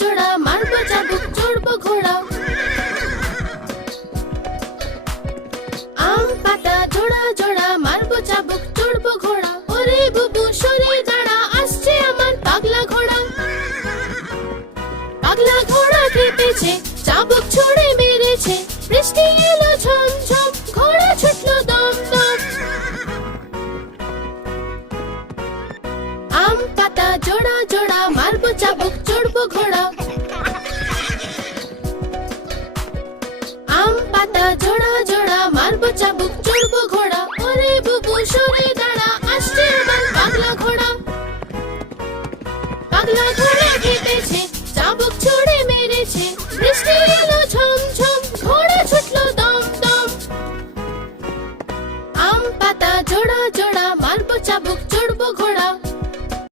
জোড়া মারবো চাবুক চড়বো ঘোড়া আম পাতা জোড়া জোড়া মারবো চাবুক চড়বো ঘোড়া ওরে বুবু সরে দাঁড়া আসছে আমার পাগলা ঘোড়া পাগলা ঘোড়া খেপেছে চাবুক ছুঁড়ে মেরেছে বৃষ্টি এলো ঝমঝম ঘোড়া ছুটলো দম দম আম পাতা জোড়া জোড়া মারবো চাবুক চড়বো ঘোড়া আম পাতা জোড়া জোড়া মারবো চাবুক চড়বো ঘোড়া ওরে বুবু সরে দাঁড়া আসছে আমার পাগলা ঘোড়া পাগলা ঘোড়া